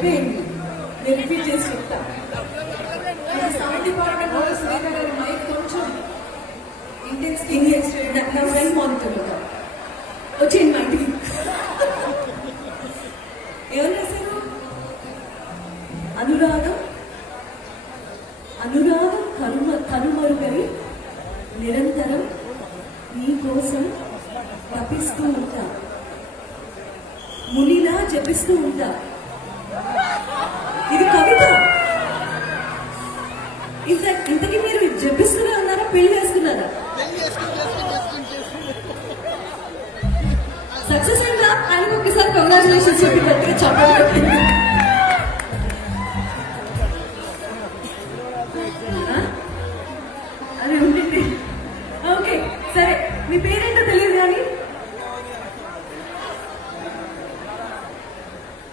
చెప్పేయండి, నేను రిపీట్ చేసి చెప్తా. సౌండ్ డిపార్ట్మెంట్ వాళ్ళు సురేఖ గారి మైక్ కొంచెం ఇంటెన్స్ నా ఫ్రెండ్ మానిటర్ వచ్చేయండి మా ఇంటికి. ఎవరు రాశారు? అనురాగం అనురాగం కనుమరుగై నిరంతరం నీ కోసం తప్పిస్తూ ఉంటా, మునిలా జపిస్తూ ఉంటా. ఇది కవిత. ఇంతకీ మీరు జపిస్తూనే ఉన్నారా, పెళ్లి చేసుకున్నారా? సక్సెస్ అయిందా? ఆయనకు ఒకసారి కంగ్రాచులేషన్స్ చెప్పి గట్టిగా చెప్పండి.